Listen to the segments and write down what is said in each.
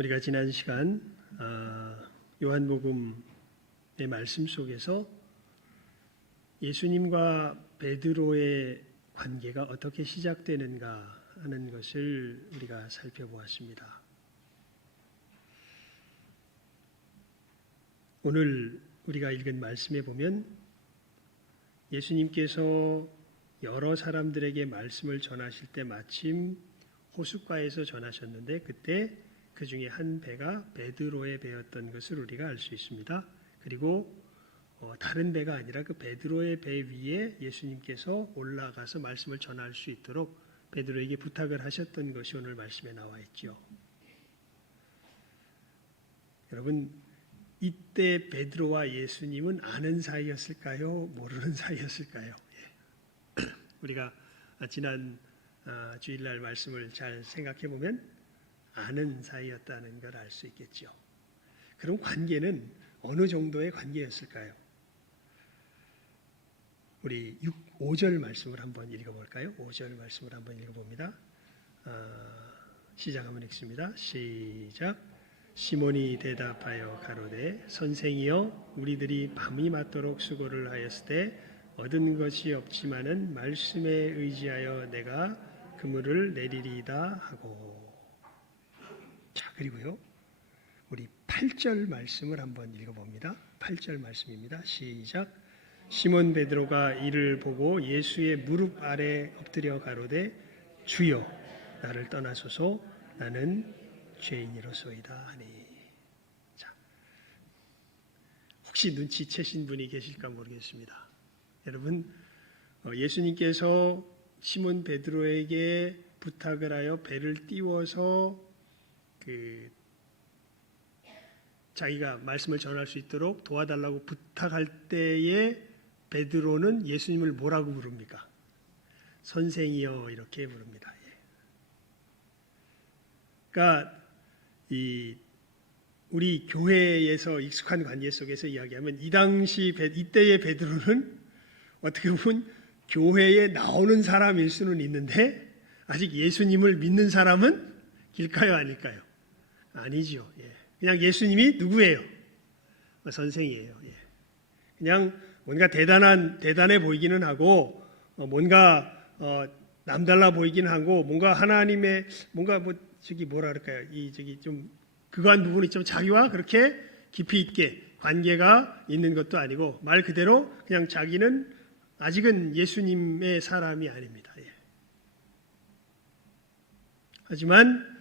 우리가 지난 시간 요한복음의 말씀 속에서 예수님과 베드로의 관계가 어떻게 시작되는가 하는 것을 우리가 살펴보았습니다. 오늘 우리가 읽은 말씀에 보면 예수님께서 여러 사람들에게 말씀을 전하실 때 마침 호숫가에서 전하셨는데 그때 그 중에 한 배가 베드로의 배였던 것을 우리가 알 수 있습니다. 그리고 다른 배가 아니라 그 베드로의 배 위에 예수님께서 올라가서 말씀을 전할 수 있도록 베드로에게 부탁을 하셨던 것이 오늘 말씀에 나와 있죠. 여러분, 이때 베드로와 예수님은 아는 사이였을까요? 모르는 사이였을까요? 우리가 지난 주일날 말씀을 잘 생각해 보면 아는 사이였다는 걸 알 수 있겠죠. 그럼 관계는 어느 정도의 관계였을까요? 우리 5절 말씀을 한번 읽어볼까요? 5절 말씀을 한번 읽어봅니다. 시작 한번 읽습니다. 시작. 시몬이 대답하여 가로되 선생이여 우리들이 밤이 맞도록 수고를 하였을 때 얻은 것이 없지만은 말씀에 의지하여 내가 그물을 내리리이다 하고. 자, 그리고요 우리 8절 말씀을 한번 읽어봅니다. 8절 말씀입니다. 시작. 시몬 베드로가 이를 보고 예수의 무릎 아래 엎드려 가로되 주여 나를 떠나소서 나는 죄인이로소이다 하니. 자, 혹시 눈치채신 분이 계실까 모르겠습니다. 여러분, 예수님께서 시몬 베드로에게 부탁을 하여 배를 띄워서 자기가 말씀을 전할 수 있도록 도와달라고 부탁할 때에 베드로는 예수님을 뭐라고 부릅니까? 선생이여 이렇게 부릅니다. 그러니까 우리 교회에서 익숙한 관계 속에서 이야기하면 이때의 베드로는 어떻게 보면 교회에 나오는 사람일 수는 있는데 아직 예수님을 믿는 사람은 일까요, 아닐까요? 아니죠. 그냥 예수님이 누구예요? 선생이에요. 그냥 뭔가 대단해 보이기는 하고 뭔가 남달라 보이기는 하고 뭔가 하나님의 뭔가 뭐라 그럴까요? 좀 그거한 부분이 좀 자기와 그렇게 깊이 있게 관계가 있는 것도 아니고 말 그대로 그냥 자기는 아직은 예수님의 사람이 아닙니다. 하지만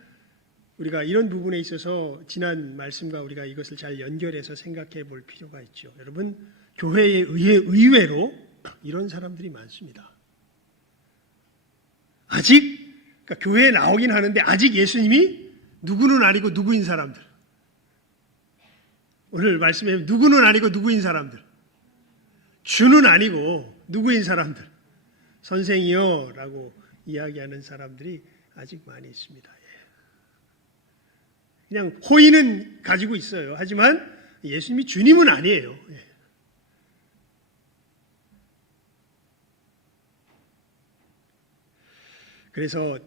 우리가 이런 부분에 있어서 지난 말씀과 우리가 이것을 잘 연결해서 생각해 볼 필요가 있죠. 여러분, 교회에 의외로 이런 사람들이 많습니다. 그러니까 교회에 나오긴 하는데 아직 예수님이 누구는 아니고 누구인 사람들. 오늘 말씀에 누구는 아니고 누구인 사람들. 주는 아니고 누구인 사람들. 선생이요 라고 이야기하는 사람들이 아직 많이 있습니다. 그냥 호의는 가지고 있어요. 하지만 예수님이 주님은 아니에요. 그래서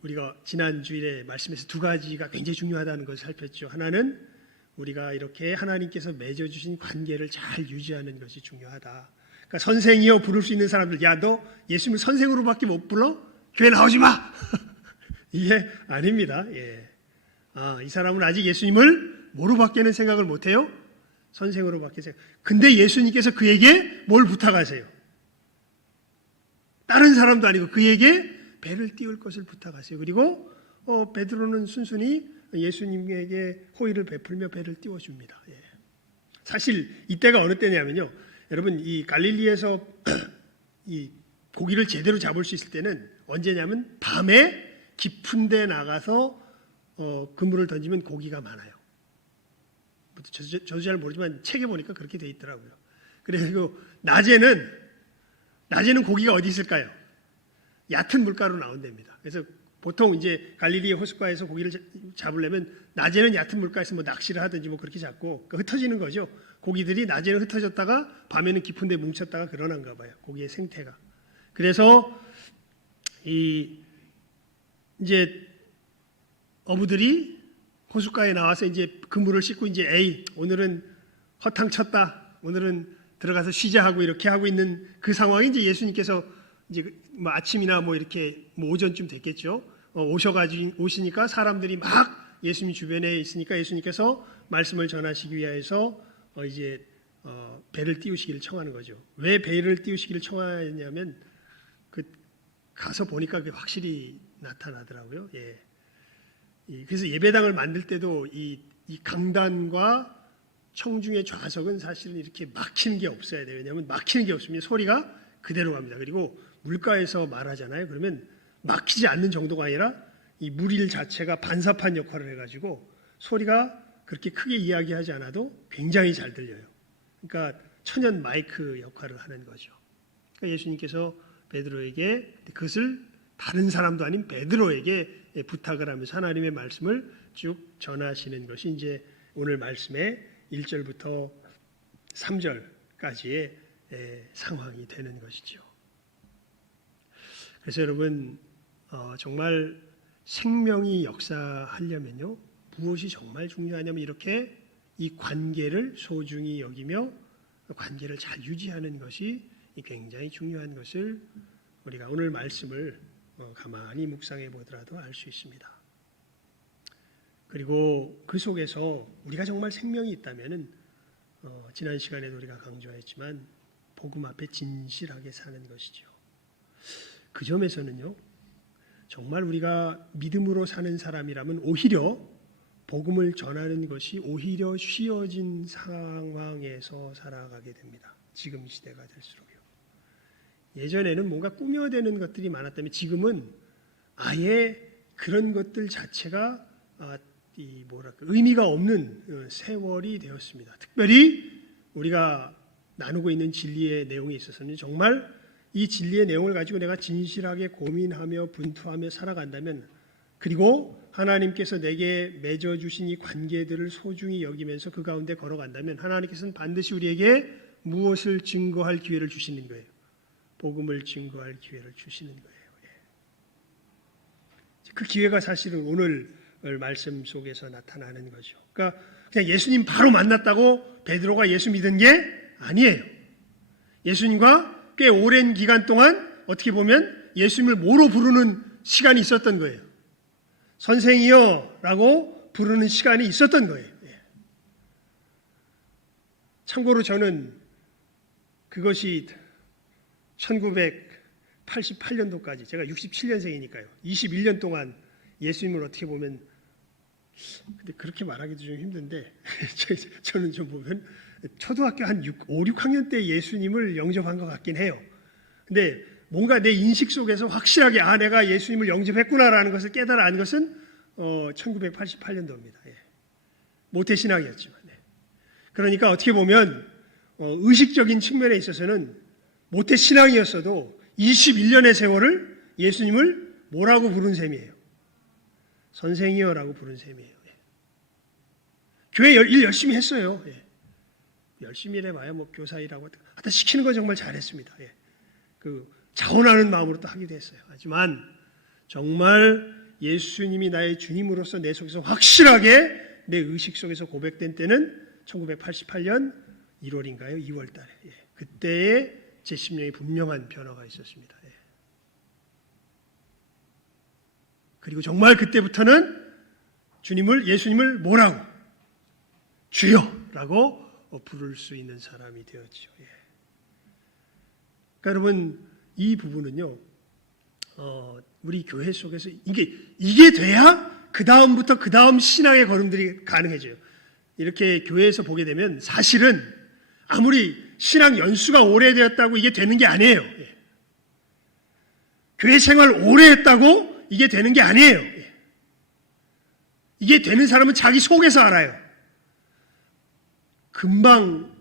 우리가 지난 주일에 말씀에서 두 가지가 굉장히 중요하다는 것을 살폈죠. 하나는 우리가 이렇게 하나님께서 맺어주신 관계를 잘 유지하는 것이 중요하다. 그러니까 선생이여 부를 수 있는 사람들, 야, 너 예수님을 선생으로밖에 못 불러? 교회 나오지 마! 이게 아닙니다. 이 사람은 아직 예수님을 뭐로밖에는 생각을 못해요? 선생으로밖에 생각. 근데 예수님께서 그에게 뭘 부탁하세요? 다른 사람도 아니고 그에게 배를 띄울 것을 부탁하세요. 그리고 베드로는 순순히 예수님에게 호의를 베풀며 배를 띄워줍니다. 사실 이때가 어느 때냐면요. 여러분, 이 갈릴리에서 이 고기를 제대로 잡을 수 있을 때는 언제냐면 밤에 깊은 데 나가서 그물을 던지면 고기가 많아요. 저도 잘 모르지만 책에 보니까 그렇게 돼 있더라고요. 그리고 낮에는 고기가 어디 있을까요? 얕은 물가로 나온답니다. 그래서 보통 이제 갈릴리 호숫가에서 고기를 잡으려면 낮에는 얕은 물가에서 낚시를 하든지 그렇게 잡고 흩어지는 거죠. 고기들이 낮에는 흩어졌다가 밤에는 깊은 데 뭉쳤다가 그러는가 봐요. 고기의 생태가. 그래서 이제 어부들이 호숫가에 나와서 이제 그물을 씻고 이제 에이 오늘은 허탕 쳤다. 오늘은 들어가서 쉬자 하고 이렇게 하고 있는 그 상황에 이제 예수님께서 이제 뭐 아침이나 뭐 이렇게 뭐 오전쯤 됐겠죠. 오시니까 사람들이 막 예수님 주변에 있으니까 예수님께서 말씀을 전하시기 위해서 이제 배를 띄우시기를 청하는 거죠. 왜 배를 띄우시기를 청하냐면 그 가서 보니까 그게 확실히 나타나더라고요. 예. 그래서 예배당을 만들 때도 이 강단과 청중의 좌석은 사실은 이렇게 막히는 게 없어야 돼요. 왜냐하면 막히는 게 없으면 소리가 그대로 갑니다. 그리고 물가에서 말하잖아요. 그러면 막히지 않는 정도가 아니라 이 물일 자체가 반사판 역할을 해가지고 소리가 그렇게 크게 이야기하지 않아도 굉장히 잘 들려요. 그러니까 천연 마이크 역할을 하는 거죠. 그러니까 예수님께서 베드로에게 그것을 다른 사람도 아닌 베드로에게 부탁을 하면서 하나님의 말씀을 쭉 전하시는 것이 이제 오늘 말씀의 1절부터 3절까지의 상황이 되는 것이죠. 그래서 여러분 정말 생명이 역사하려면요 무엇이 정말 중요하냐면 이렇게 이 관계를 소중히 여기며 관계를 잘 유지하는 것이 굉장히 중요한 것을 우리가 오늘 말씀을 가만히 묵상해 보더라도 알 수 있습니다. 그리고 그 속에서 우리가 정말 생명이 있다면은 지난 시간에도 우리가 강조했지만 복음 앞에 진실하게 사는 것이죠. 그 점에서는요 정말 우리가 믿음으로 사는 사람이라면 오히려 복음을 전하는 것이 오히려 쉬워진 상황에서 살아가게 됩니다. 지금 시대가 될수록요. 예전에는 뭔가 꾸며대는 것들이 많았다면 지금은 아예 그런 것들 자체가 의미가 없는 세월이 되었습니다. 특별히 우리가 나누고 있는 진리의 내용에 있어서는 정말 이 진리의 내용을 가지고 내가 진실하게 고민하며 분투하며 살아간다면 그리고 하나님께서 내게 맺어주신 이 관계들을 소중히 여기면서 그 가운데 걸어간다면 하나님께서는 반드시 우리에게 무엇을 증거할 기회를 주시는 거예요. 복음을 증거할 기회를 주시는 거예요. 그 기회가 사실은 오늘 말씀 속에서 나타나는 거죠. 그러니까 그냥 예수님 바로 만났다고 베드로가 예수 믿은 게 아니에요. 예수님과 꽤 오랜 기간 동안 어떻게 보면 예수님을 뭐로 부르는 시간이 있었던 거예요. 선생이여 라고 부르는 시간이 있었던 거예요. 참고로 저는 그것이 1988년도까지 제가 67년생이니까요. 21년 동안 예수님을 어떻게 보면 근데 그렇게 말하기도 좀 힘든데 저는 좀 보면 초등학교 한 5, 6학년 때 예수님을 영접한 것 같긴 해요. 근데 뭔가 내 인식 속에서 확실하게 내가 예수님을 영접했구나라는 것을 깨달아 것은 1988년도입니다. 모태신앙이었지만 그러니까 어떻게 보면 의식적인 측면에 있어서는 모태신앙이었어도 21년의 세월을 예수님을 뭐라고 부른 셈이에요? 선생이여라고 부른 셈이에요. 교회 일 열심히 했어요. 열심히 해봐야 뭐 교사 일하고 하여튼 시키는 건 정말 잘했습니다. 그 자원하는 마음으로 또 하기도 했어요. 하지만 정말 예수님이 나의 주님으로서 내 속에서 확실하게 내 의식 속에서 고백된 때는 1988년 1월인가요? 2월 달에 그때의 제 심령에 분명한 변화가 있었습니다. 그리고 정말 그때부터는 예수님을 뭐라고? 주여라고 부를 수 있는 사람이 되었죠. 그러니까 여러분 이 부분은요, 우리 교회 속에서 이게 돼야 그 다음부터 그 다음 신앙의 걸음들이 가능해져요. 이렇게 교회에서 보게 되면 사실은 아무리 신앙 연수가 오래되었다고 이게 되는 게 아니에요. 교회 생활 오래 했다고 이게 되는 게 아니에요. 이게 되는 사람은 자기 속에서 알아요. 금방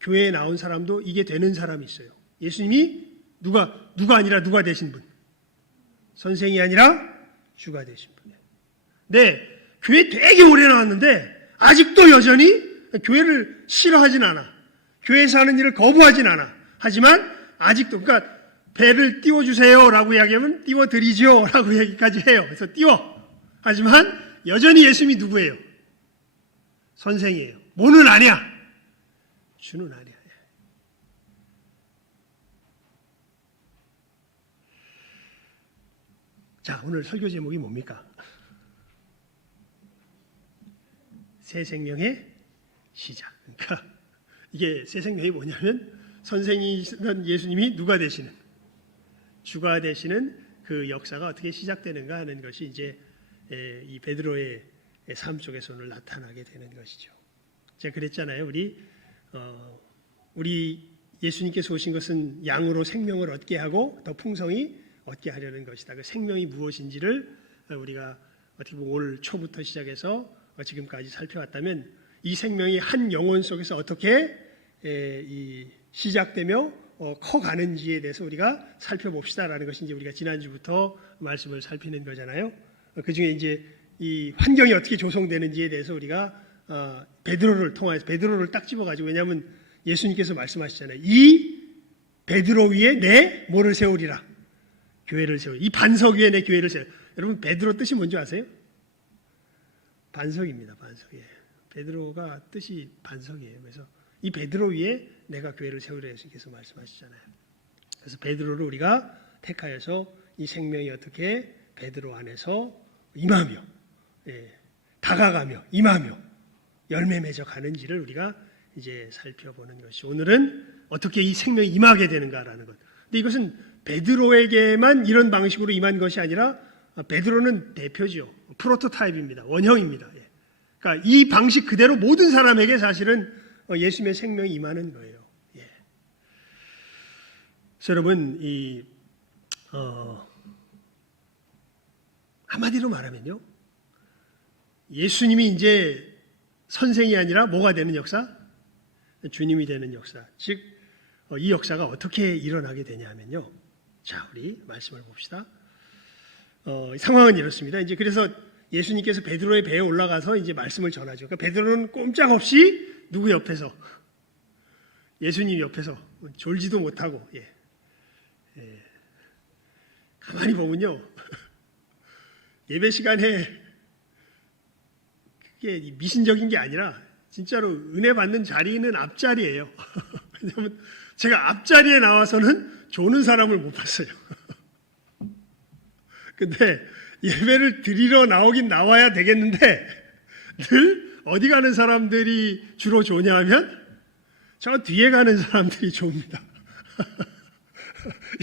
교회에 나온 사람도 이게 되는 사람이 있어요. 예수님이 누가 아니라 누가 되신 분? 선생이 아니라 주가 되신 분. 네, 교회 되게 오래 나왔는데 아직도 여전히 교회를 싫어하진 않아. 교회에서 하는 일을 거부하진 않아. 하지만 아직도 그러니까 배를 띄워주세요라고 이야기하면 띄워드리죠 라고 얘기까지 해요. 그래서 띄워. 하지만 여전히 예수님이 누구예요? 선생이에요. 뭐는 아니야. 주는 아니야. 자, 오늘 설교 제목이 뭡니까? 새 생명의 시작. 그러니까 이게 새 생명이 뭐냐면 선생이던 예수님이 누가 되시는, 주가 되시는 그 역사가 어떻게 시작되는가 하는 것이 이제 이 베드로의 삶 속에서 오늘 나타나게 되는 것이죠. 제가 그랬잖아요. 우리 예수님께서 오신 것은 양으로 생명을 얻게 하고 더 풍성히 얻게 하려는 것이다. 그 생명이 무엇인지를 우리가 어떻게 보면 올 초부터 시작해서 지금까지 살펴왔다면 이 생명이 한 영혼 속에서 어떻게 시작되며 커가는지에 대해서 우리가 살펴봅시다라는 것이 이제 우리가 지난주부터 말씀을 살피는 거잖아요. 그 중에 이제 이 환경이 어떻게 조성되는지에 대해서 우리가 베드로를 통해서 베드로를 딱 집어가지고, 왜냐하면 예수님께서 말씀하시잖아요. 이 베드로 위에 내 뭐를 세우리라? 교회를 세우리라. 이 반석 위에 내 교회를 세우리라. 여러분 베드로 뜻이 뭔지 아세요? 반석입니다. 반석. 예. 베드로가 뜻이 반석이에요. 그래서 이 베드로 위에 내가 교회를 세우리라 예수님께서 말씀하시잖아요. 그래서 베드로를 우리가 택하여서 이 생명이 어떻게 베드로 안에서 임하며, 다가가며 임하며 열매 맺어 가는지를 우리가 이제 살펴보는 것이, 오늘은 어떻게 이 생명이 임하게 되는가라는 것. 근데 이것은 베드로에게만 이런 방식으로 임한 것이 아니라 베드로는 대표죠. 프로토타입입니다. 원형입니다. 그러니까 이 방식 그대로 모든 사람에게 사실은 예수님의 생명이 임하는 거예요. 그래서 여러분, 한마디로 말하면요, 예수님이 이제 선생이 아니라 뭐가 되는 역사? 주님이 되는 역사. 즉, 이 역사가 어떻게 일어나게 되냐면요. 자, 우리 말씀을 봅시다. 상황은 이렇습니다. 이제 그래서 예수님께서 베드로의 배에 올라가서 이제 말씀을 전하죠. 그러니까 베드로는 꼼짝없이 누구 옆에서? 예수님 옆에서 졸지도 못하고, 가만히 보면요, 예배 시간에 그게 미신적인 게 아니라 진짜로 은혜 받는 자리는 앞자리예요. 왜냐하면 제가 앞자리에 나와서는 조는 사람을 못 봤어요. 근데 예배를 드리러 나오긴 나와야 되겠는데 늘 어디 가는 사람들이 주로 조냐 하면 저 뒤에 가는 사람들이 좁니다.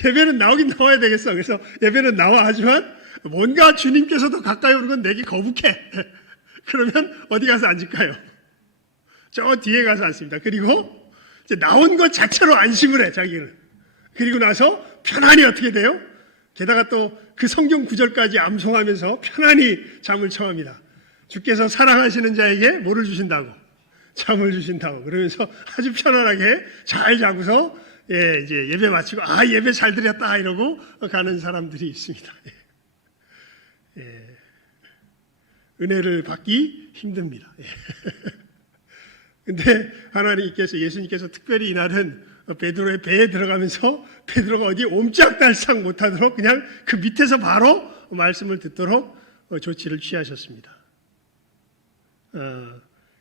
예배는 나오긴 나와야 되겠어. 그래서 예배는 나와. 하지만 뭔가 주님께서 더 가까이 오는 건 내게 거북해. 그러면 어디 가서 앉을까요? 저 뒤에 가서 앉습니다. 그리고 이제 나온 것 자체로 안심을 해, 자기는. 그리고 나서 편안히 어떻게 돼요? 게다가 또 그 성경 구절까지 암송하면서 편안히 잠을 청합니다. 주께서 사랑하시는 자에게 뭐를 주신다고? 잠을 주신다고. 그러면서 아주 편안하게 잘 자고서 이제 예배 마치고 예배 잘 드렸다 이러고 가는 사람들이 있습니다. 은혜를 받기 힘듭니다. 근데 하나님께서, 예수님께서 특별히 이날은 베드로의 배에 들어가면서 베드로가 어디 옴짝달싹 못하도록 그냥 그 밑에서 바로 말씀을 듣도록 조치를 취하셨습니다.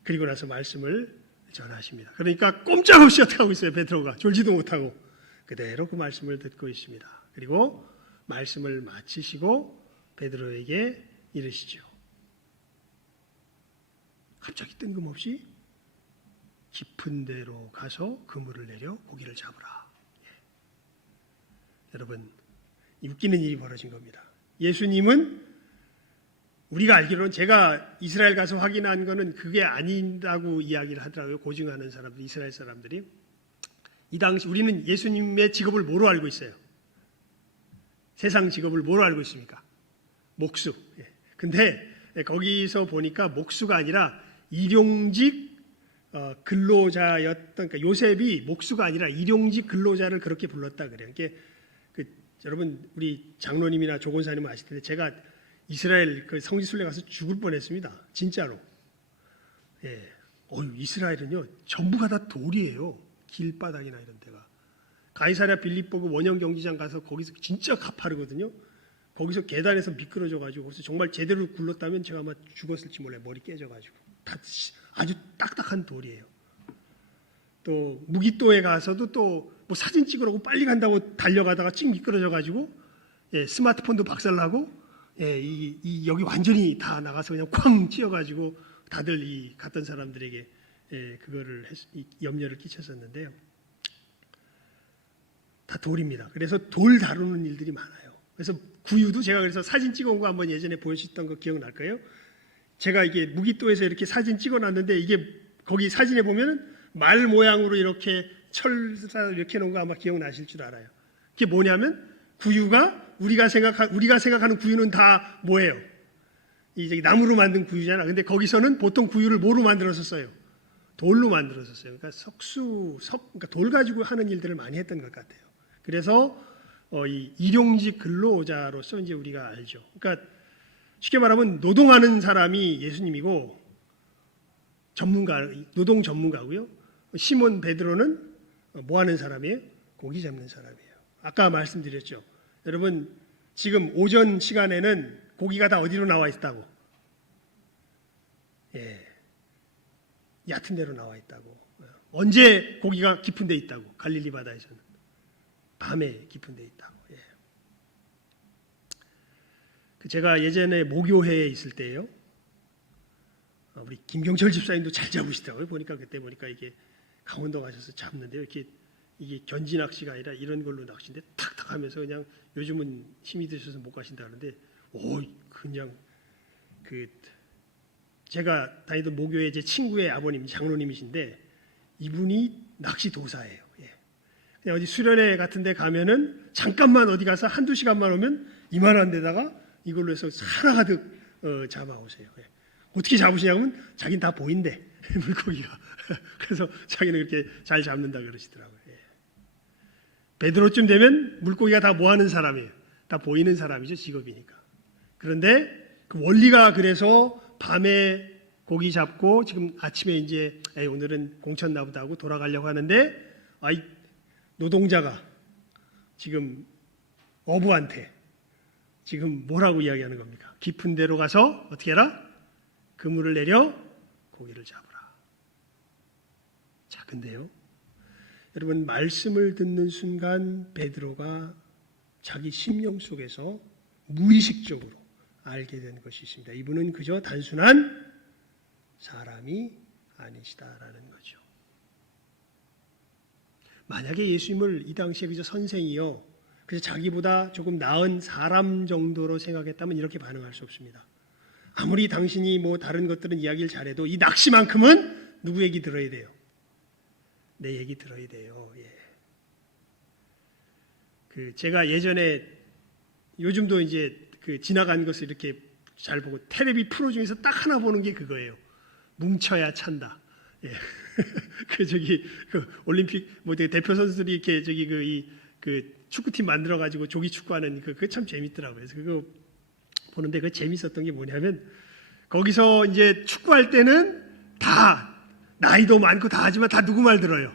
그리고 나서 말씀을 전하십니다. 그러니까 꼼짝없이 어떻게 하고 있어요? 베드로가 졸지도 못하고 그대로 그 말씀을 듣고 있습니다. 그리고 말씀을 마치시고 베드로에게 이르시죠. 갑자기 뜬금없이 깊은 데로 가서 그물을 내려 고기를 잡으라. 여러분, 웃기는 일이 벌어진 겁니다. 예수님은 우리가 알기로는, 제가 이스라엘 가서 확인한 거는 그게 아닌다고 이야기를 하더라고요. 고증하는 사람들, 이스라엘 사람들이. 이 당시 우리는 예수님의 직업을 뭐로 알고 있어요? 세상 직업을 뭐로 알고 있습니까? 목수. 근데 거기서 보니까 목수가 아니라 일용직 근로자였던, 그러니까 요셉이 목수가 아니라 일용직 근로자를 그렇게 불렀다 그래요. 이게 여러분, 우리 장로님이나 조건사님은 아실 텐데 제가 이스라엘 그 성지순례 가서 죽을 뻔했습니다. 진짜로. 이스라엘은요 전부가 다 돌이에요. 길바닥이나 이런 데가. 가이사랴 빌립보 원형 경기장 가서 거기서 진짜 가파르거든요. 거기서 계단에서 미끄러져 가지고, 그래서 정말 제대로 굴렀다면 제가 아마 죽었을지 몰라요. 머리 깨져 가지고 다 아주 딱딱한 돌이에요. 또 무기또에 가서도 또 뭐 사진 찍으라고 빨리 간다고 달려가다가 찍 미끄러져가지고 스마트폰도 박살나고 여기 완전히 다 나가서 그냥 쾅 찧어가지고 다들 이 갔던 사람들에게 그거를 염려를 끼쳤었는데요. 다 돌입니다. 그래서 돌 다루는 일들이 많아요. 그래서 구유도 제가 그래서 사진 찍어온 거 한번 예전에 보여주셨던 거 기억날 거예요. 제가 이게 무기또에서 이렇게 사진 찍어놨는데 이게 거기 사진에 보면은 말 모양으로 이렇게 철사 이렇게 놓은 거 아마 기억나실 줄 알아요. 그게 뭐냐면 구유가 우리가 생각하는 구유는 다 뭐예요? 이제 나무로 만든 구유잖아. 근데 거기서는 보통 구유를 뭐로 만들었었어요? 돌로 만들었었어요. 그러니까 그러니까 돌 가지고 하는 일들을 많이 했던 것 같아요. 그래서 이 일용직 근로자로서 이제 우리가 알죠. 그러니까 쉽게 말하면 노동하는 사람이 예수님이고 노동 전문가고요. 시몬 베드로는 뭐 하는 사람이에요? 고기 잡는 사람이에요. 아까 말씀드렸죠. 여러분 지금 오전 시간에는 고기가 다 어디로 나와 있다고? 얕은 데로 나와 있다고. 언제 고기가 깊은 데 있다고? 갈릴리 바다에서는 밤에 깊은 데 있다고. 제가 예전에 모교회에 있을 때요. 우리 김경철 집사님도 잘 잡으시더라고요. 그때 보니까 이게 강원도 가셔서 잡는데요. 이게 견지 낚시가 아니라 이런 걸로 낚시인데 탁탁 하면서 그냥 요즘은 힘이 드셔서 못 가신다 그러는데 그냥 제가 다니던 모교회 제 친구의 아버님 장로님이신데 이분이 낚시 도사예요. 그냥 어디 수련회 같은 데 가면은 잠깐만 어디 가서 한두 시간만 오면 이만한 데다가 이걸로 해서 하나가득 잡아오세요. 어떻게 잡으시냐면 자기는 다 보인대 물고기가. 그래서 자기는 그렇게 잘 잡는다 그러시더라고요. 베드로쯤 되면 물고기가 다 뭐하는 사람이에요? 다 보이는 사람이죠. 직업이니까. 그런데 그 원리가 그래서 밤에 고기 잡고 지금 아침에 이제 오늘은 공쳤나보다 하고 돌아가려고 하는데 노동자가 지금 어부한테 지금 뭐라고 이야기하는 겁니까? 깊은 데로 가서 어떻게 해라? 그물을 내려 고기를 잡으라. 자, 근데요. 여러분 말씀을 듣는 순간 베드로가 자기 심령 속에서 무의식적으로 알게 된 것이 있습니다. 이분은 그저 단순한 사람이 아니시다라는 거죠. 만약에 예수님을 이 당시에 그저 선생이요, 그래서 자기보다 조금 나은 사람 정도로 생각했다면 이렇게 반응할 수 없습니다. 아무리 당신이 뭐 다른 것들은 이야기를 잘해도 이 낚시만큼은 누구 얘기 들어야 돼요? 내 얘기 들어야 돼요. 제가 예전에 요즘도 이제 지나간 것을 이렇게 잘 보고 테레비 프로 중에서 딱 하나 보는 게 그거예요. 뭉쳐야 찬다. 올림픽 대표 선수들이 이렇게 축구팀 만들어 가지고 조기 축구하는 그거 참 재밌더라고요. 그래서 그거 보는데 그 재밌었던 게 뭐냐면 거기서 이제 축구할 때는 다 나이도 많고 다 하지만 다 누구 말 들어요?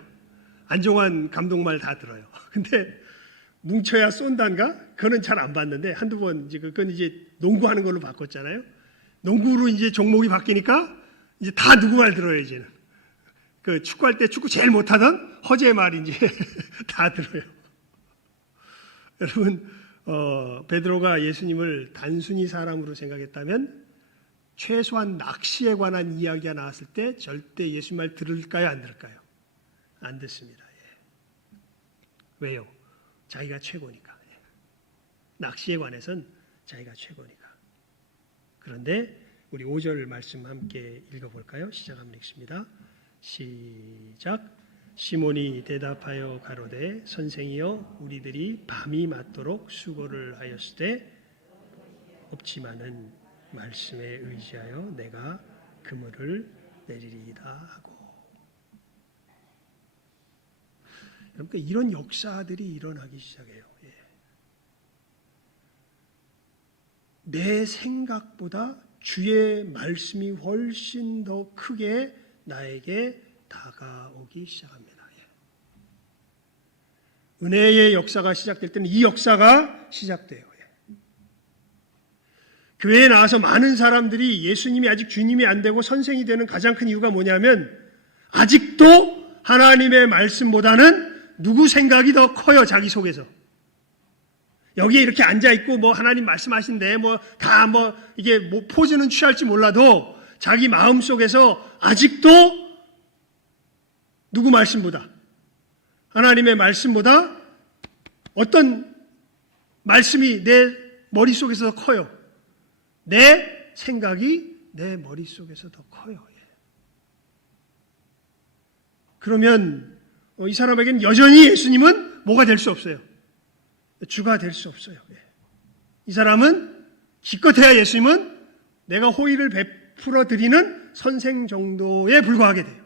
안종환 감독 말 다 들어요. 근데 뭉쳐야 쏜단가? 그거는 잘 안 봤는데 한두 번 그건 이제 농구하는 걸로 바꿨잖아요. 농구로 이제 종목이 바뀌니까 이제 다 누구 말 들어요, 이제는. 축구할 때 축구 제일 못하던 허재 말 이제 다 들어요. 여러분, 베드로가 예수님을 단순히 사람으로 생각했다면 최소한 낚시에 관한 이야기가 나왔을 때 절대 예수 말 들을까요, 안 들을까요? 안 듣습니다. 왜요? 자기가 최고니까. 낚시에 관해서는 자기가 최고니까. 그런데 우리 5절 말씀 함께 읽어볼까요? 시작 한번 읽습니다. 시작. 시몬이 대답하여 가로되 선생이여 우리들이 밤이 맞도록 수고를 하였을 때 없지만은 말씀에 의지하여 내가 그물을 내리리이다 하고. 그러니까 이런 역사들이 일어나기 시작해요. 내 생각보다 주의 말씀이 훨씬 더 크게 나에게 다가오기 시작합니다. 은혜의 역사가 시작될 때는 이 역사가 시작돼요. 교회에 나와서 많은 사람들이 예수님이 아직 주님이 안 되고 선생이 되는 가장 큰 이유가 뭐냐면 아직도 하나님의 말씀보다는 누구 생각이 더 커요, 자기 속에서. 여기에 이렇게 앉아있고 뭐 하나님 말씀하신데 이게 포즈는 취할지 몰라도 자기 마음 속에서 아직도 누구 말씀보다, 하나님의 말씀보다 어떤 말씀이 내 머릿속에서 더 커요. 내 생각이 내 머릿속에서 더 커요. 그러면 이 사람에게는 여전히 예수님은 뭐가 될 수 없어요. 주가 될 수 없어요. 이 사람은 기껏해야 예수님은 내가 호의를 베풀어 드리는 선생 정도에 불과하게 돼요.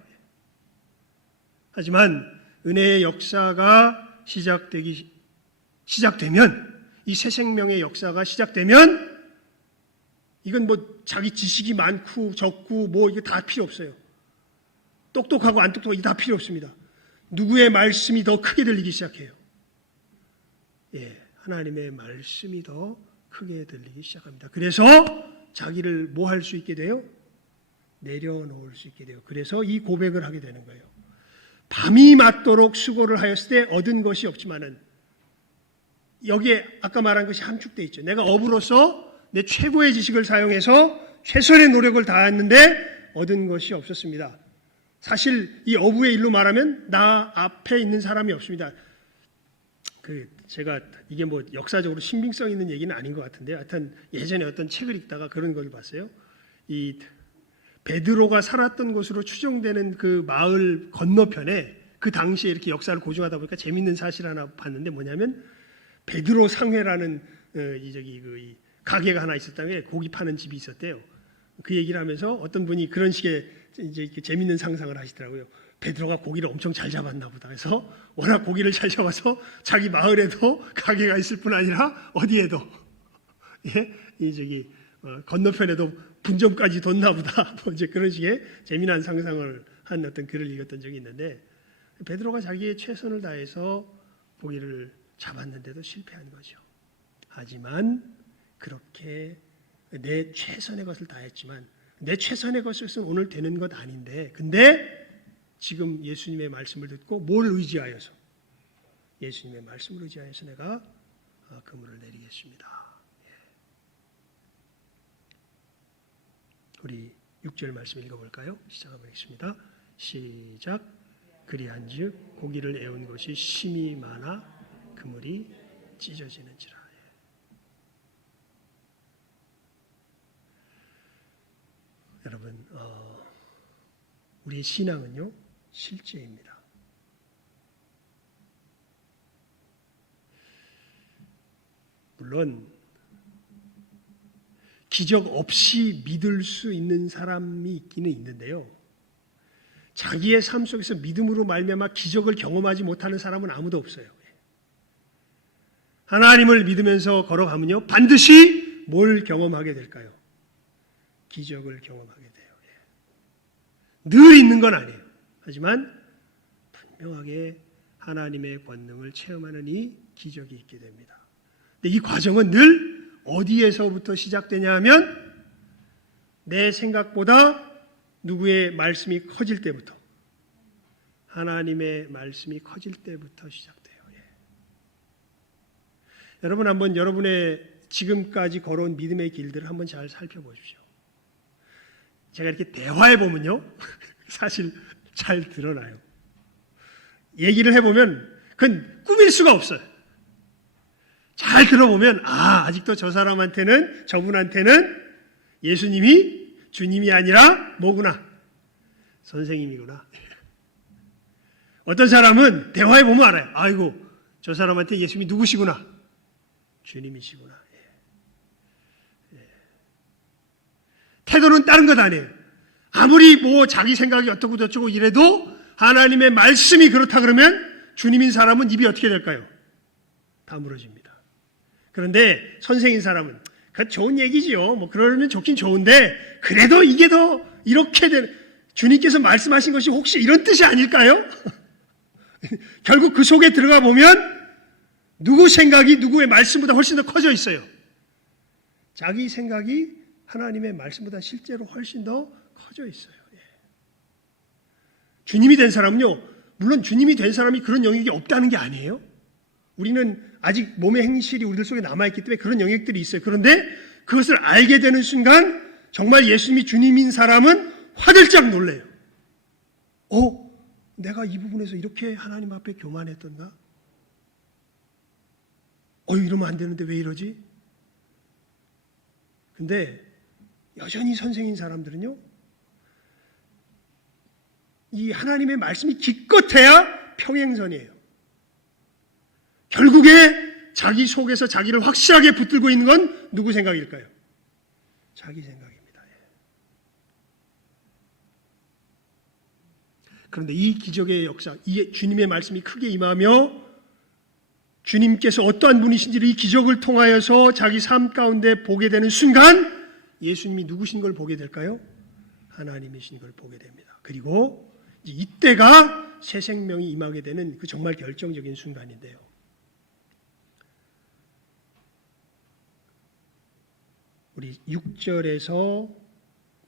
하지만 은혜의 역사가 시작되면, 이 새 생명의 역사가 시작되면 이건 뭐 자기 지식이 많고 적고 뭐 이거 다 필요 없어요. 똑똑하고 안 똑똑하고 다 필요 없습니다. 누구의 말씀이 더 크게 들리기 시작해요. 하나님의 말씀이 더 크게 들리기 시작합니다. 그래서 자기를 뭐 할 수 있게 돼요? 내려놓을 수 있게 돼요. 그래서 이 고백을 하게 되는 거예요. 밤이 맞도록 수고를 하였을 때 얻은 것이 없지만은, 여기에 아까 말한 것이 함축되어 있죠. 내가 어부로서 내 최고의 지식을 사용해서 최선의 노력을 다했는데 얻은 것이 없었습니다. 사실 이 어부의 일로 말하면 나 앞에 있는 사람이 없습니다. 제가 이게 뭐 역사적으로 신빙성 있는 얘기는 아닌 것 같은데, 하여튼 예전에 어떤 책을 읽다가 그런 걸 봤어요. 이 베드로가 살았던 곳으로 추정되는 그 마을 건너편에, 그 당시에 이렇게 역사를 고증하다 보니까 재밌는 사실 하나 봤는데, 뭐냐면 베드로 상회라는 이 가게가 하나 있었다며, 고기 파는 집이 있었대요. 그 얘기를 하면서 어떤 분이 그런 식의 이제 재밌는 상상을 하시더라고요. 베드로가 고기를 엄청 잘 잡았나 보다. 그래서 워낙 고기를 잘 잡아서 자기 마을에도 가게가 있을 뿐 아니라 어디에도, 건너편에도 분점까지 뒀나 보다. 뭐 이제 그런 식의 재미난 상상을 한 어떤 글을 읽었던 적이 있는데, 베드로가 자기의 최선을 다해서 고기를 잡았는데도 실패한 거죠. 하지만 그렇게 내 최선의 것을 다했지만, 내 최선의 것은 오늘 되는 것 아닌데, 근데 지금 예수님의 말씀을 듣고 뭘 의지하여서, 예수님의 말씀을 의지하여서 내가 그물을 내리겠습니다. 우리 6절 말씀 읽어볼까요? 시작해보겠습니다. 시작. 그리한즉 고기를 애운 것이 심이 많아 그물이 찢어지는지라. 여러분, 우리의 신앙은요, 실제입니다. 물론 기적 없이 믿을 수 있는 사람이 있기는 있는데요, 자기의 삶 속에서 믿음으로 말미암아 기적을 경험하지 못하는 사람은 아무도 없어요. 하나님을 믿으면서 걸어가면요, 반드시 뭘 경험하게 될까요? 기적을 경험하게 돼요. 늘 있는 건 아니에요. 하지만 분명하게 하나님의 권능을 체험하는 이 기적이 있게 됩니다. 근데 이 과정은 늘 어디에서부터 시작되냐 하면, 내 생각보다 누구의 말씀이 커질 때부터, 하나님의 말씀이 커질 때부터 시작돼요. 여러분, 한번 여러분의 지금까지 걸어온 믿음의 길들을 한번 잘 살펴보십시오. 제가 이렇게 대화해 보면요, 사실 잘 드러나요. 얘기를 해보면 그건 꾸밀 수가 없어요. 잘 들어보면 아직도 저 사람한테는, 저분한테는 예수님이 주님이 아니라 뭐구나, 선생님이구나. 어떤 사람은 대화해 보면 알아요. 아이고, 저 사람한테 예수님이 누구시구나, 주님이시구나. 태도는 다른 것 아니에요. 아무리 뭐 자기 생각이 어떻고 저쩌고 이래도 하나님의 말씀이 그렇다 그러면 주님인 사람은 입이 어떻게 될까요? 다물어집니다. 그런데 선생인 사람은 그 좋은 얘기지요. 뭐 그러면 좋긴 좋은데, 그래도 이게 더 이렇게 주님께서 말씀하신 것이 혹시 이런 뜻이 아닐까요? 결국 그 속에 들어가 보면 누구 생각이 누구의 말씀보다 훨씬 더 커져 있어요. 자기 생각이 하나님의 말씀보다 실제로 훨씬 더 커져 있어요. 예. 주님이 된 사람은요, 물론 주님이 된 사람이 그런 영역이 없다는 게 아니에요. 우리는 아직 몸의 행실이 우리들 속에 남아있기 때문에 그런 영역들이 있어요. 그런데 그것을 알게 되는 순간 정말 예수님이 주님인 사람은 화들짝 놀래요. 내가 이 부분에서 이렇게 하나님 앞에 교만했던가? 이러면 안 되는데 왜 이러지? 근데 여전히 선생인 사람들은요, 이 하나님의 말씀이 기껏해야 평행선이에요. 결국에 자기 속에서 자기를 확실하게 붙들고 있는 건 누구 생각일까요? 자기 생각입니다. 그런데 이 기적의 역사, 이 주님의 말씀이 크게 임하며 주님께서 어떠한 분이신지를 이 기적을 통하여서 자기 삶 가운데 보게 되는 순간 예수님이 누구신 걸 보게 될까요? 하나님이신 걸 보게 됩니다. 그리고 이때가 새 생명이 임하게 되는 그 정말 결정적인 순간인데요. 우리 6절에서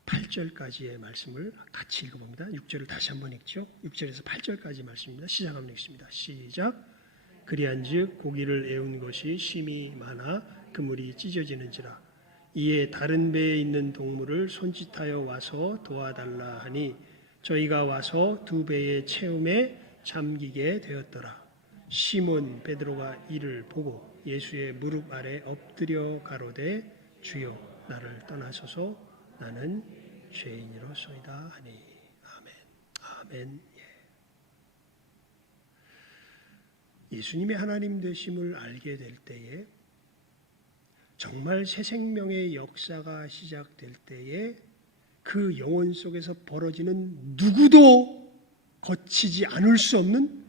8절까지의 말씀을 같이 읽어봅니다. 6절을 다시 한번 읽죠. 6절에서 8절까지 말씀입니다. 시작하면 읽습니다. 시작. 그리한즉 고기를 애운 것이 심히 많아 그물이 찢어지는지라. 이에 다른 배에 있는 동물을 손짓하여 와서 도와달라 하니 저희가 와서 두 배의 채움에 잠기게 되었더라. 시몬 베드로가 이를 보고 예수의 무릎 아래 엎드려 가로되 주여 나를 떠나소서 나는 죄인이로소이다 하니. 아멘. 아멘. 예수님의 하나님 되심을 알게 될 때에 정말 새 생명의 역사가 시작될 때에 그 영혼 속에서 벌어지는 누구도 거치지 않을 수 없는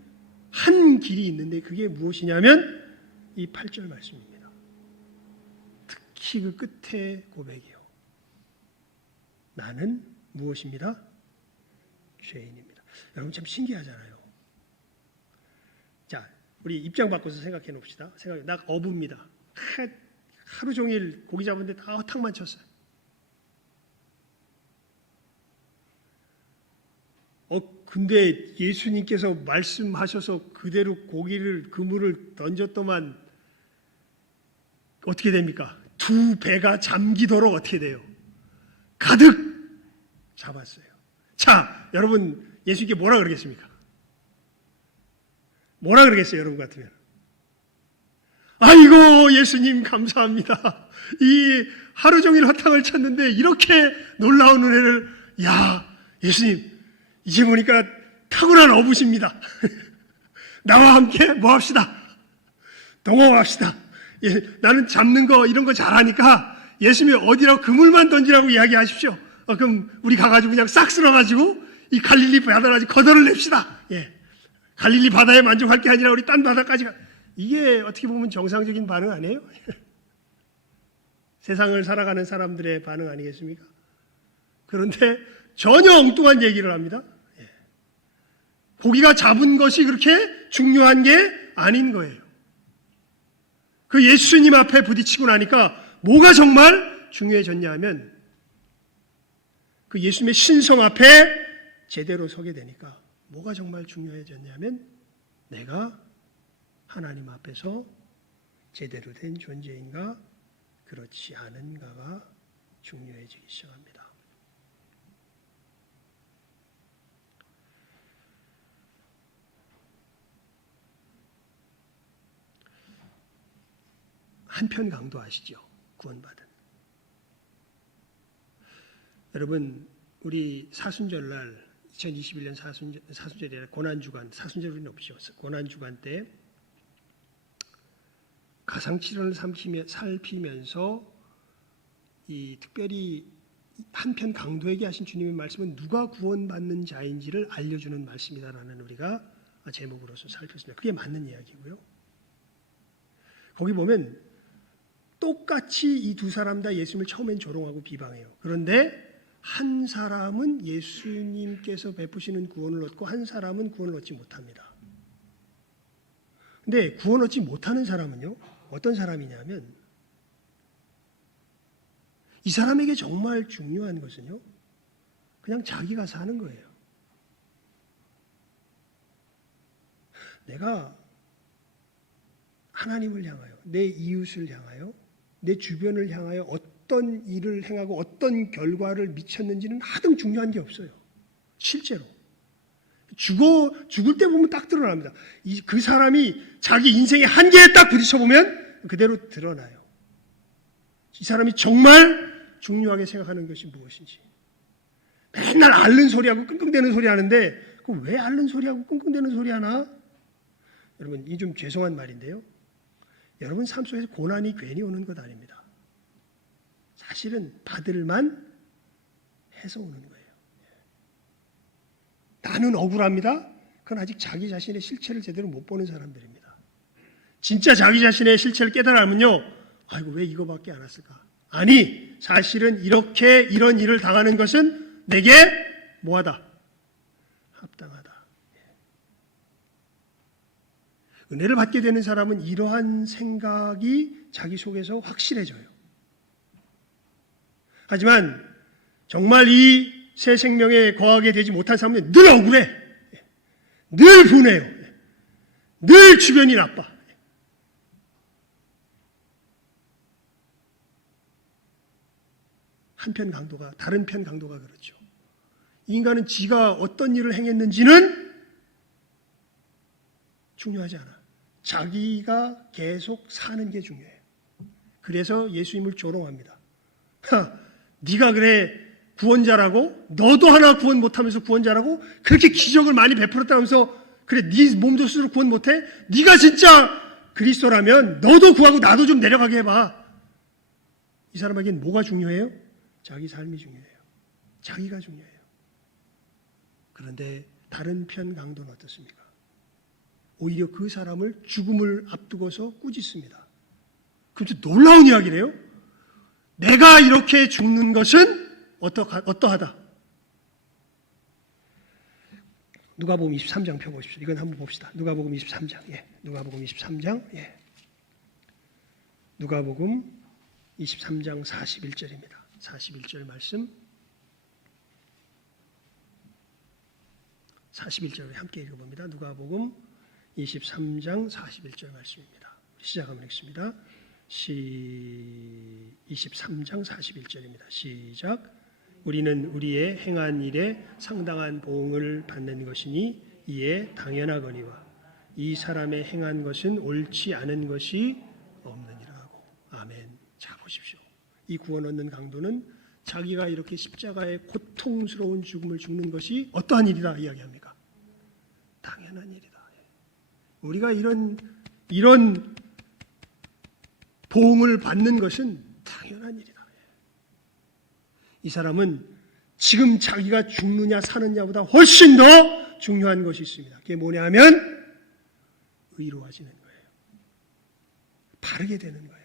한 길이 있는데 그게 무엇이냐면 이 8절 말씀입니다. 특히 그 끝에 고백이요. 나는 무엇입니다? 죄인입니다. 여러분 참 신기하잖아요. 자, 우리 입장 바꿔서 생각해 놓읍시다. 나 어부입니다. 하루 종일 고기 잡은데 다 허탕만 쳤어요. 근데 예수님께서 말씀하셔서 그대로 그물을 던졌더만 어떻게 됩니까? 두 배가 잠기도록 어떻게 돼요? 가득 잡았어요. 자, 여러분 예수님께 뭐라 그러겠습니까? 뭐라 그러겠어요, 여러분 같으면? 아이고, 예수님 감사합니다. 이 하루 종일 허탕을 쳤는데 이렇게 놀라운 은혜를, 예수님, 이제 보니까 탁월한 어부십니다. 나와 함께 뭐 합시다? 동업합시다. 나는 잡는 거, 이런 거 잘하니까 예수님이 어디라고 그물만 던지라고 이야기하십시오. 그럼 우리 가가지고 그냥 싹 쓸어가지고 이 갈릴리 바다까지 걷어를 냅시다. 갈릴리 바다에 만족할 게 아니라 우리 딴 바다까지 이게 어떻게 보면 정상적인 반응 아니에요? 세상을 살아가는 사람들의 반응 아니겠습니까? 그런데 전혀 엉뚱한 얘기를 합니다. 고기가 잡은 것이 그렇게 중요한 게 아닌 거예요. 그 예수님 앞에 부딪히고 나니까 뭐가 정말 중요해졌냐 하면 그 예수님의 신성 앞에 제대로 서게 되니까 뭐가 정말 중요해졌냐면 내가 하나님 앞에서 제대로 된 존재인가 그렇지 않은가가 중요해지기 시작합니다. 한편 강도 아시죠? 구원받은. 여러분 우리 사순절날 2021년 사순절이라 고난주간, 사순절은 없죠. 고난주간 때 가상치료를 살피면서 이 특별히 한편 강도에게 하신 주님의 말씀은 누가 구원받는 자인지를 알려주는 말씀이다라는 우리가 제목으로서 살폈습니다. 그게 맞는 이야기고요. 거기 보면 똑같이 이 두 사람 다 예수님을 처음엔 조롱하고 비방해요. 그런데 한 사람은 예수님께서 베푸시는 구원을 얻고 한 사람은 구원을 얻지 못합니다. 근데 구원 얻지 못하는 사람은요, 어떤 사람이냐면 이 사람에게 정말 중요한 것은요, 그냥 자기가 사는 거예요. 내가 하나님을 향하여, 내 이웃을 향하여, 내 주변을 향하여 어떤 일을 행하고 어떤 결과를 미쳤는지는 하등 중요한 게 없어요. 실제로. 죽을 때 보면 딱 드러납니다. 그 사람이 자기 인생의 한계에 딱 부딪혀보면 그대로 드러나요. 이 사람이 정말 중요하게 생각하는 것이 무엇인지. 맨날 앓는 소리하고 끙끙대는 소리 하는데 왜 앓는 소리하고 끙끙대는 소리 하나? 여러분, 이 좀 죄송한 말인데요. 여러분 삶 속에서 고난이 괜히 오는 것 아닙니다. 사실은 받을만 해서 오는 거예요. 나는 억울합니다. 그건 아직 자기 자신의 실체를 제대로 못 보는 사람들입니다. 진짜 자기 자신의 실체를 깨달으면요, 아이고 왜 이거밖에 안 왔을까? 아니, 사실은 이렇게 이런 일을 당하는 것은 내게 뭐하다? 합당하다. 은혜를 받게 되는 사람은 이러한 생각이 자기 속에서 확실해져요. 하지만 정말 이 새 생명에 거하게 되지 못한 사람은 늘 억울해. 늘 분해요. 늘 주변이 나빠. 한편 강도가, 다른 편 강도가 그렇죠. 이 인간은 지가 어떤 일을 행했는지는 중요하지 않아. 자기가 계속 사는 게 중요해요. 그래서 예수님을 조롱합니다. 네가 그래 구원자라고? 너도 하나 구원 못하면서 구원자라고? 그렇게 기적을 많이 베풀었다면서 그래 네 몸도 스스로 구원 못해? 네가 진짜 그리스도라면 너도 구하고 나도 좀 내려가게 해봐. 이 사람에겐 뭐가 중요해요? 자기 삶이 중요해요. 자기가 중요해요. 그런데 다른 편 강도는 어떻습니까? 오히려 그 사람을 죽음을 앞두고서 꾸짖습니다. 그런데 놀라운 이야기래요. 내가 이렇게 죽는 것은 어떠하다. 누가복음 23장 펴보십시오. 이건 한번 봅시다. 누가복음 23장. 예. 누가복음 23장. 예. 누가복음 23장 41절입니다. 41절 말씀. 41절을 함께 읽어봅니다. 누가복음 23장 41절 말씀입니다. 시작하면 읽습니다. 23장 41절입니다. 시작. 우리는 우리의 행한 일에 상당한 보응을 받는 것이니 이에 당연하거니와 이 사람의 행한 것은 옳지 않은 것이 없느니라 하고. 아멘. 자 보십시오. 이 구원 얻는 강도는 자기가 이렇게 십자가의 고통스러운 죽음을 죽는 것이 어떠한 일이다 이야기합니까? 당연한 일이다. 우리가 이런 보응을 받는 것은 당연한 일이다. 이 사람은 지금 자기가 죽느냐 사느냐보다 훨씬 더 중요한 것이 있습니다. 그게 뭐냐 하면 의로워지는 거예요. 바르게 되는 거예요.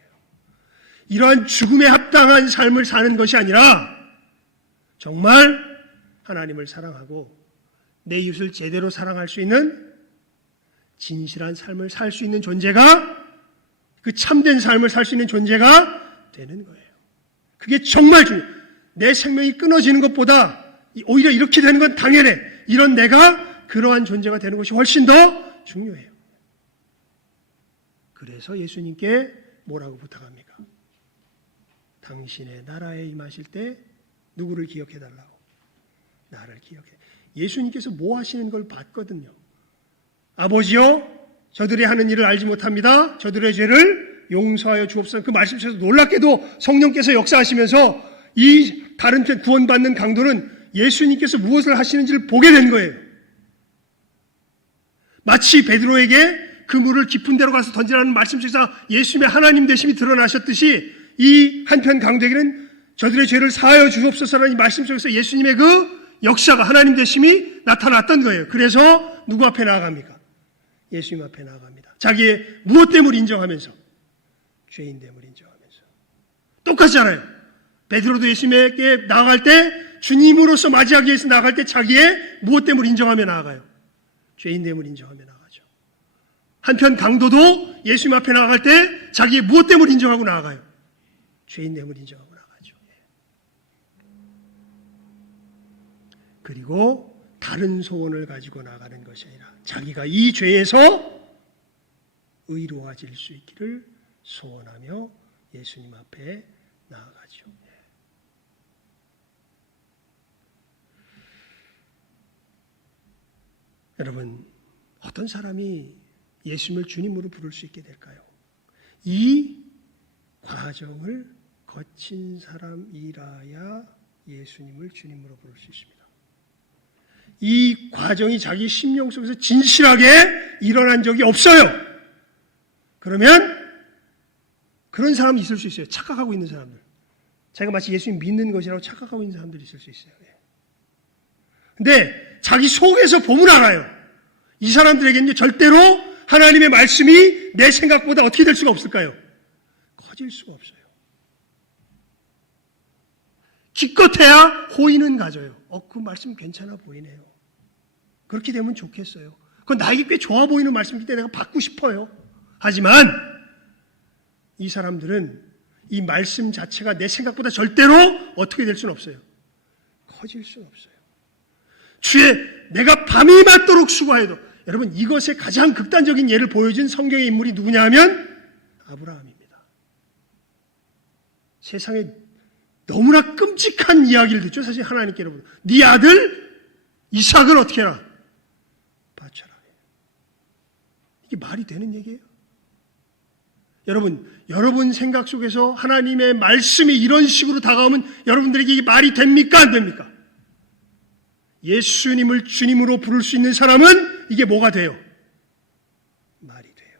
이러한 죽음에 합당한 삶을 사는 것이 아니라 정말 하나님을 사랑하고 내 이웃을 제대로 사랑할 수 있는 진실한 삶을 살 수 있는 존재가, 그 참된 삶을 살 수 있는 존재가 되는 거예요. 그게 정말 중요해요. 내 생명이 끊어지는 것보다 오히려 이렇게 되는 건 당연해. 이런 내가 그러한 존재가 되는 것이 훨씬 더 중요해요. 그래서 예수님께 뭐라고 부탁합니까? 당신의 나라에 임하실 때 누구를 기억해달라고? 나를 기억해. 예수님께서 뭐 하시는 걸 봤거든요. 아버지여, 저들이 하는 일을 알지 못합니다. 저들의 죄를 용서하여 주옵소서. 그 말씀 속에서 놀랍게도 성령께서 역사하시면서 이 다른 편 구원받는 강도는 예수님께서 무엇을 하시는지를 보게 된 거예요. 마치 베드로에게 그 물을 깊은 데로 가서 던지라는 말씀 속에서 예수님의 하나님 되심이 드러나셨듯이 이 한편 강도에게는 저들의 죄를 사하여 주옵소서라는 이 말씀 속에서 예수님의 그 역사가, 하나님 되심이 나타났던 거예요. 그래서 누구 앞에 나아갑니까? 예수님 앞에 나아갑니다. 자기의 무엇됨을 인정하면서, 죄인됨을 인정하면서. 똑같잖아요. 베드로도 예수님에게 나아갈 때, 주님으로서 맞이하기 위해서 나아갈 때 자기의 무엇됨을 인정하며 나아가요. 죄인됨을 인정하며 나아가죠. 한편 강도도 예수님 앞에 나아갈 때 자기의 무엇됨을 인정하고 나아가요. 죄인됨을 인정하고 나아가죠. 그리고 다른 소원을 가지고 나가는 것이 아니라 자기가 이 죄에서 의로워질 수 있기를 소원하며 예수님 앞에 나아가죠. 여러분, 어떤 사람이 예수님을 주님으로 부를 수 있게 될까요? 이 과정을 거친 사람이라야 예수님을 주님으로 부를 수 있습니다. 이 과정이 자기 심령 속에서 진실하게 일어난 적이 없어요. 그러면 그런 사람이 있을 수 있어요. 착각하고 있는 사람들. 자기가 마치 예수님 믿는 것이라고 착각하고 있는 사람들이 있을 수 있어요. 근데 자기 속에서 보면 알아요. 이 사람들에게는 절대로 하나님의 말씀이 내 생각보다 어떻게 될 수가 없을까요? 커질 수가 없어요. 기껏해야 호의는 가져요. 그 말씀 괜찮아 보이네요. 그렇게 되면 좋겠어요. 그건 나에게 꽤 좋아 보이는 말씀이기 때문에 내가 받고 싶어요. 하지만 이 사람들은 이 말씀 자체가 내 생각보다 절대로 어떻게 될 수는 없어요. 커질 수는 없어요. 주의 내가 밤이 맞도록 수고해도, 여러분 이것의 가장 극단적인 예를 보여준 성경의 인물이 누구냐 하면 아브라함입니다. 세상에 너무나 끔찍한 이야기를 듣죠. 사실 하나님께 여러분, 네 아들 이삭을 어떻게 해라? 바쳐라. 이게 말이 되는 얘기예요? 여러분 생각 속에서 하나님의 말씀이 이런 식으로 다가오면 여러분들에게 이게 말이 됩니까? 안 됩니까? 예수님을 주님으로 부를 수 있는 사람은 이게 뭐가 돼요? 말이 돼요.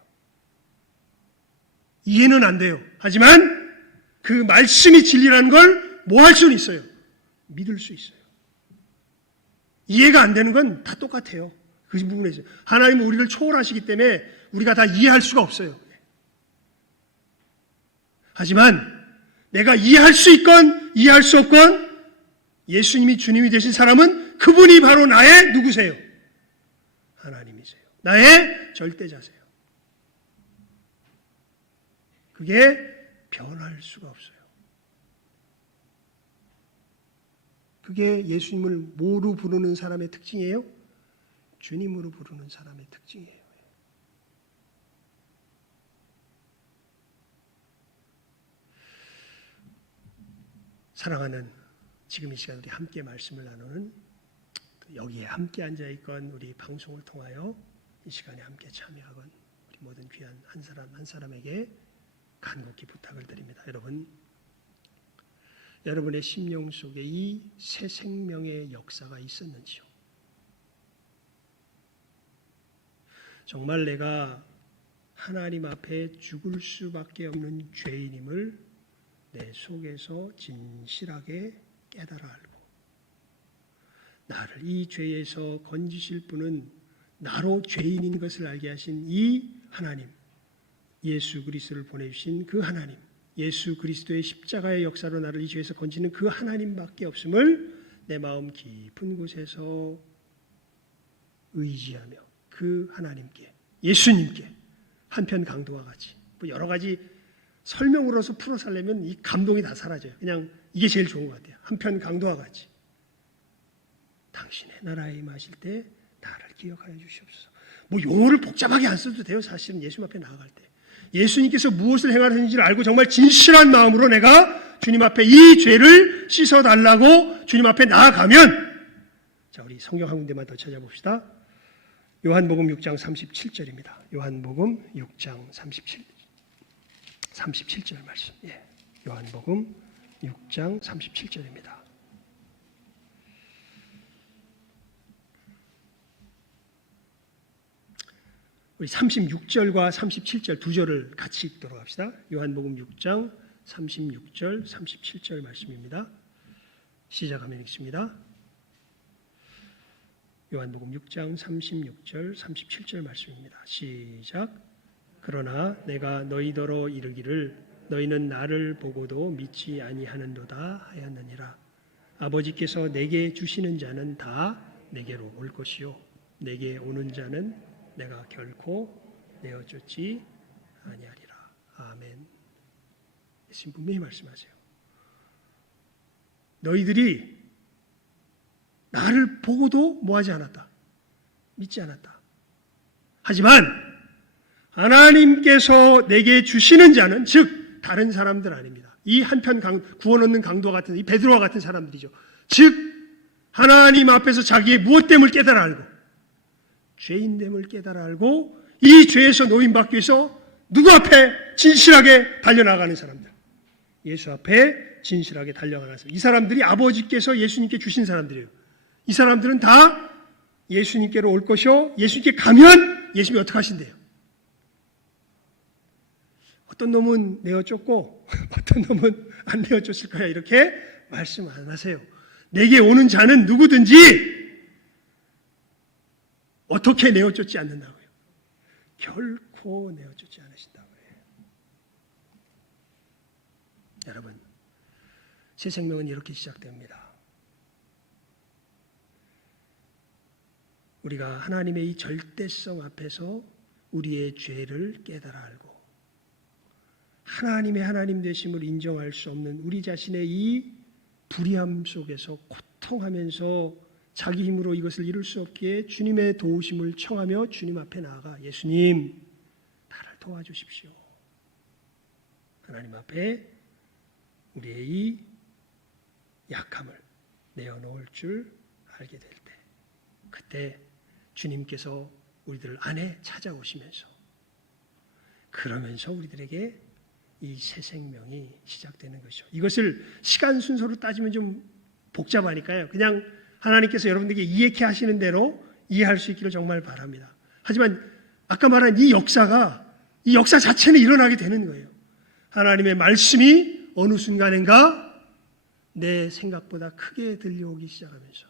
이해는 안 돼요. 하지만 그 말씀이 진리라는 걸 뭐 할 수는 있어요? 믿을 수 있어요. 이해가 안 되는 건 다 똑같아요. 그 부분에 있어요. 하나님은 우리를 초월하시기 때문에 우리가 다 이해할 수가 없어요. 하지만 내가 이해할 수 있건 이해할 수 없건 예수님이 주님이 되신 사람은 그분이 바로 나의 누구세요? 하나님이세요. 나의 절대자세요. 그게 변할 수가 없어요. 그게 예수님을 뭐로 부르는 사람의 특징이에요? 주님으로 부르는 사람의 특징이에요. 사랑하는 지금 이 시간 우리 함께 말씀을 나누는, 여기에 함께 앉아있건 우리 방송을 통하여 이 시간에 함께 참여하건 우리 모든 귀한 한 사람 한 사람에게 간곡히 부탁을 드립니다. 여러분의 심령 속에 이 새 생명의 역사가 있었는지요? 정말 내가 하나님 앞에 죽을 수밖에 없는 죄인임을 내 속에서 진실하게 깨달아 알고, 나를 이 죄에서 건지실 분은 나로 죄인인 것을 알게 하신 이 하나님, 예수 그리스도를 보내주신 그 하나님, 예수 그리스도의 십자가의 역사로 나를 이 죄에서 건지는 그 하나님밖에 없음을 내 마음 깊은 곳에서 의지하며 그 하나님께, 예수님께 한편 강도와 같이, 여러 가지 설명으로서 풀어 살려면 이 감동이 다 사라져요. 그냥 이게 제일 좋은 것 같아요. 한편 강도와 같이 당신의 나라에 임하실 때 나를 기억하여 주시옵소서. 용어를 복잡하게 안 써도 돼요. 사실은 예수님 앞에 나아갈 때 예수님께서 무엇을 행하셨는지를 알고 정말 진실한 마음으로 내가 주님 앞에 이 죄를 씻어달라고 주님 앞에 나아가면, 자, 우리 성경 한 군데만 더 찾아봅시다. 요한복음 6장 37절입니다. 요한복음 6장 37절 말씀. 요한복음 6장 37절입니다. 우리 36절과 37절 두 절을 같이 읽도록 합시다. 요한복음 6장 36절, 37절 말씀입니다. 시작하면 읽습니다. 요한복음 6장 36절, 37절 말씀입니다. 시작. 그러나 내가 너희더러 이르기를 너희는 나를 보고도 믿지 아니하는도다 하였느니라. 아버지께서 내게 주시는 자는 다 내게로 올 것이요 내게 오는 자는 내가 결코 내어쫓지 아니하리라. 아멘. 예수님 분명히 말씀하세요. 너희들이 나를 보고도 뭐하지 않았다. 믿지 않았다. 하지만 하나님께서 내게 주시는 자는 즉 다른 사람들 아닙니다. 이 한편 구원 얻는 강도와 같은 이 베드로와 같은 사람들이죠. 즉 하나님 앞에서 자기의 무엇됨을 깨달아 알고 죄인됨을 깨달아 알고 이 죄에서 노임받기 위해서 누구 앞에 진실하게 달려나가는 사람들. 예수 앞에 진실하게 달려가는 사람들. 이 사람들이 아버지께서 예수님께 주신 사람들이에요. 이 사람들은 다 예수님께로 올 것이요. 예수님께 가면 예수님이 어떻게 하신대요? 어떤 놈은 내어쫓고 어떤 놈은 안 내어쫓을 거야. 이렇게 말씀 안 하세요. 내게 오는 자는 누구든지 어떻게 내어쫓지 않는다고요. 결코 내어쫓지 않으신다고요. 여러분, 새 생명은 이렇게 시작됩니다. 우리가 하나님의 이 절대성 앞에서 우리의 죄를 깨달아 알고 하나님의 하나님 되심을 인정할 수 없는 우리 자신의 이 불의함 속에서 고통하면서 자기 힘으로 이것을 이룰 수 없기에 주님의 도우심을 청하며 주님 앞에 나아가 예수님 나를 도와주십시오. 하나님 앞에 우리의 이 약함을 내어놓을 줄 알게 될 때 그때 주님께서 우리들 안에 찾아오시면서 그러면서 우리들에게 이 새 생명이 시작되는 것이죠. 이것을 시간 순서로 따지면 좀 복잡하니까요. 그냥 하나님께서 여러분들에게 이해케 하시는 대로 이해할 수 있기를 정말 바랍니다. 하지만 아까 말한 이 역사 자체는 일어나게 되는 거예요. 하나님의 말씀이 어느 순간인가 내 생각보다 크게 들려오기 시작하면서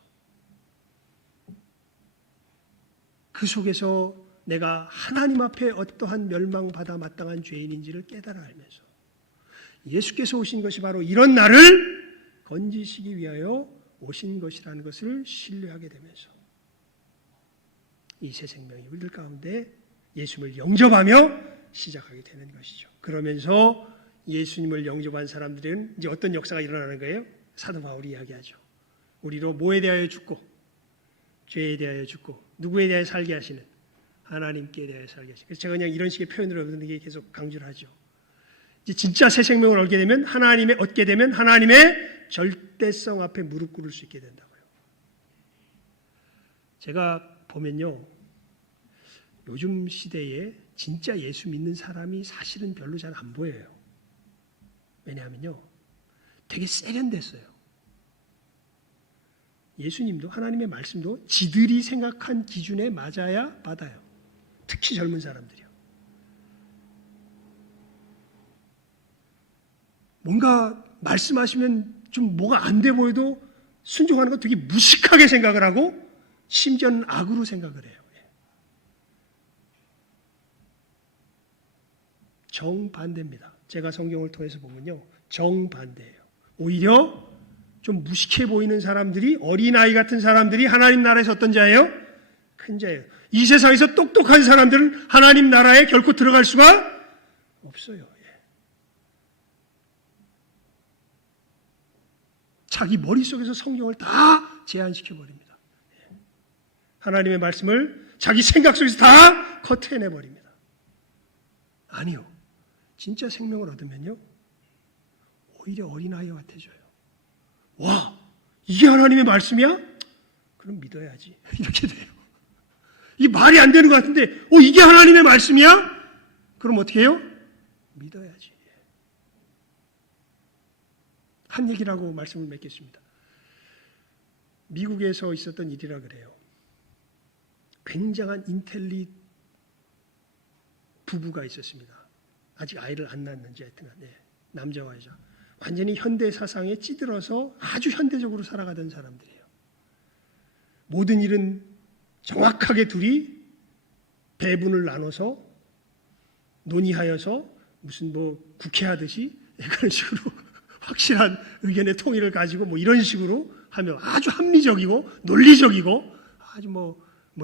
그 속에서 내가 하나님 앞에 어떠한 멸망받아 마땅한 죄인인지를 깨달아 알면서 예수께서 오신 것이 바로 이런 나를 건지시기 위하여 오신 것이라는 것을 신뢰하게 되면서 이 새 생명이 우리들 가운데 예수님을 영접하며 시작하게 되는 것이죠. 그러면서 예수님을 영접한 사람들은 이제 어떤 역사가 일어나는 거예요? 사도 바울이 이야기하죠. 우리로 뭐에 대하여 죽고 죄에 대하여 죽고 누구에 대하여 살게 하시는 하나님께 대하여 살게 하시는. 그래서 제가 그냥 이런 식의 표현으로 여러분들에게 계속 강조를 하죠. 이제 진짜 새 생명을 얻게 되면 하나님의 절대성 앞에 무릎 꿇을 수 있게 된다고요. 제가 보면요. 요즘 시대에 진짜 예수 믿는 사람이 사실은 별로 잘 안 보여요. 왜냐하면요. 되게 세련됐어요. 예수님도 하나님의 말씀도 지들이 생각한 기준에 맞아야 받아요. 특히 젊은 사람들이요. 뭔가 말씀하시면 좀 뭐가 안 돼 보여도 순종하는 거 되게 무식하게 생각을 하고 심지어는 악으로 생각을 해요. 정반대입니다. 제가 성경을 통해서 보면요. 정반대예요. 오히려 좀 무식해 보이는 사람들이 어린아이 같은 사람들이 하나님 나라에서 어떤 자예요? 큰 자예요. 이 세상에서 똑똑한 사람들은 하나님 나라에 결코 들어갈 수가 없어요. 자기 머릿속에서 성경을 다 제한시켜 버립니다. 하나님의 말씀을 자기 생각 속에서 다 커트해내 버립니다. 아니요. 진짜 생명을 얻으면요. 오히려 어린아이와 같아져요. 와, 이게 하나님의 말씀이야? 그럼 믿어야지. 이렇게 돼요. 이게 말이 안 되는 것 같은데 이게 하나님의 말씀이야? 그럼 어떻게 해요? 믿어야지. 한 얘기라고 말씀을 맺겠습니다. 미국에서 있었던 일이라 그래요. 굉장한 인텔리 부부가 있었습니다. 아직 아이를 안 낳았는지 하여튼 남자와 여자. 완전히 현대 사상에 찌들어서 아주 현대적으로 살아가던 사람들이에요. 모든 일은 정확하게 둘이 배분을 나눠서 논의하여서 무슨 국회하듯이 그런 식으로 확실한 의견의 통일을 가지고 이런 식으로 하며 아주 합리적이고 논리적이고 아주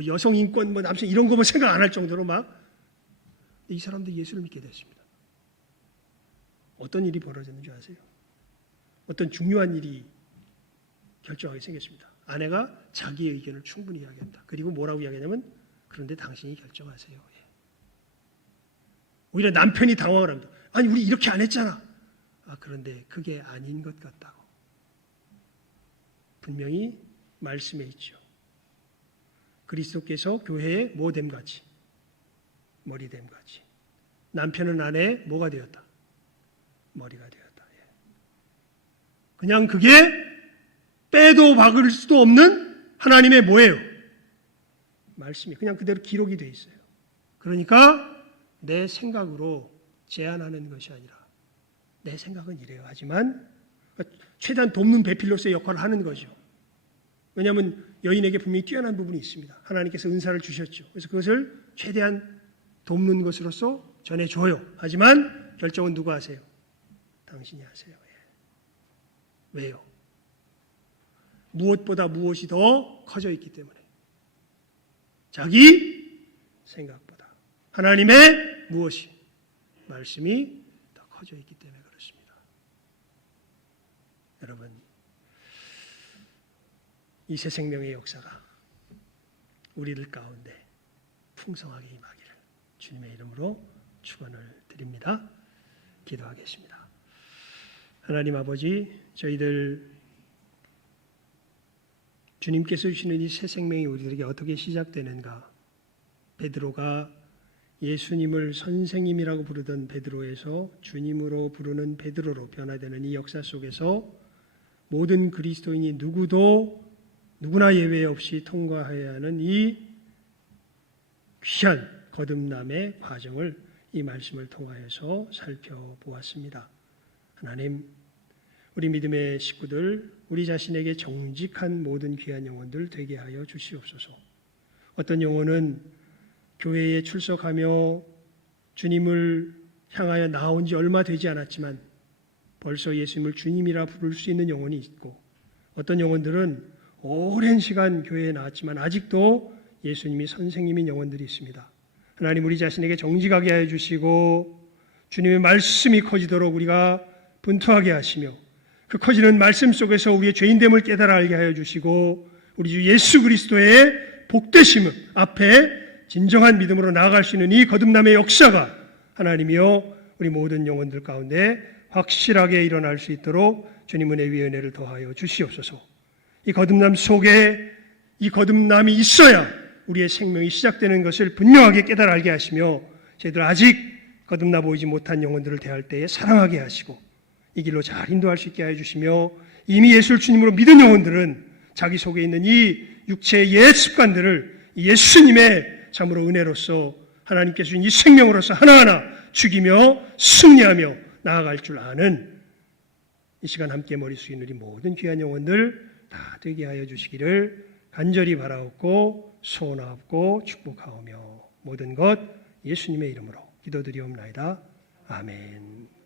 여성 인권 남성 이런 거 생각 안 할 정도로 이 사람들이 예수를 믿게 됐습니다. 어떤 일이 벌어졌는지 아세요? 어떤 중요한 일이 결정하게 생겼습니다. 아내가 자기의 의견을 충분히 이야기한다. 그리고 뭐라고 이야기하냐면 그런데 당신이 결정하세요. 예. 오히려 남편이 당황을 합니다. 아니 우리 이렇게 안 했잖아. 그런데 그게 아닌 것 같다고. 분명히 말씀에 있죠. 그리스도께서 교회에 뭐됨 같이 머리됨 같이 남편은 아내의 뭐가 되었다? 머리가 되었다. 예. 그냥 그게 빼도 박을 수도 없는 하나님의 뭐예요? 말씀이 그냥 그대로 기록이 돼 있어요. 그러니까 내 생각으로 제안하는 것이 아니라 내 생각은 이래요. 하지만 최대한 돕는 배필로서의 역할을 하는 거죠. 왜냐하면 여인에게 분명히 뛰어난 부분이 있습니다. 하나님께서 은사를 주셨죠. 그래서 그것을 최대한 돕는 것으로서 전해줘요. 하지만 결정은 누가 하세요? 당신이 하세요. 예. 왜요? 무엇보다 무엇이 더 커져 있기 때문에. 자기 생각보다 하나님의 무엇이? 말씀이 더 커져 있기 때문에 그렇습니다. 여러분, 이 새 생명의 역사가 우리들 가운데 풍성하게 임하기를 주님의 이름으로 축원을 드립니다. 기도하겠습니다. 하나님 아버지, 저희들 주님께서 주시는 이 새 생명이 우리들에게 어떻게 시작되는가? 베드로가 예수님을 선생님이라고 부르던 베드로에서 주님으로 부르는 베드로로 변화되는 이 역사 속에서 모든 그리스도인이 누구나 예외 없이 통과해야 하는 이 귀한 거듭남의 과정을 이 말씀을 통하여서 살펴보았습니다. 하나님, 우리 믿음의 식구들, 우리 자신에게 정직한 모든 귀한 영혼들 되게 하여 주시옵소서. 어떤 영혼은 교회에 출석하며 주님을 향하여 나온 지 얼마 되지 않았지만 벌써 예수님을 주님이라 부를 수 있는 영혼이 있고, 어떤 영혼들은 오랜 시간 교회에 나왔지만 아직도 예수님이 선생님인 영혼들이 있습니다. 하나님, 우리 자신에게 정직하게 하여 주시고 주님의 말씀이 커지도록 우리가 분투하게 하시며 그 커지는 말씀 속에서 우리의 죄인됨을 깨달아 알게 하여 주시고 우리 주 예수 그리스도의 복되심 앞에 진정한 믿음으로 나아갈 수 있는 이 거듭남의 역사가 하나님이여 우리 모든 영혼들 가운데 확실하게 일어날 수 있도록 주님 은혜 위에 은혜를 더하여 주시옵소서. 이 거듭남 속에 이 거듭남이 있어야 우리의 생명이 시작되는 것을 분명하게 깨달아 알게 하시며 저희들 아직 거듭나 보이지 못한 영혼들을 대할 때에 사랑하게 하시고 이 길로 잘 인도할 수 있게 해주시며 이미 예수를 주님으로 믿은 영혼들은 자기 속에 있는 이 육체의 옛 습관들을 예수님의 참으로 은혜로서 하나님께서 주신 이 생명으로서 하나하나 죽이며 승리하며 나아갈 줄 아는 이 시간 함께 머리 숙인 우리 모든 귀한 영혼들 다 되게 하여 주시기를 간절히 바라옵고 소원하옵고 축복하오며 모든 것 예수님의 이름으로 기도드리옵나이다. 아멘.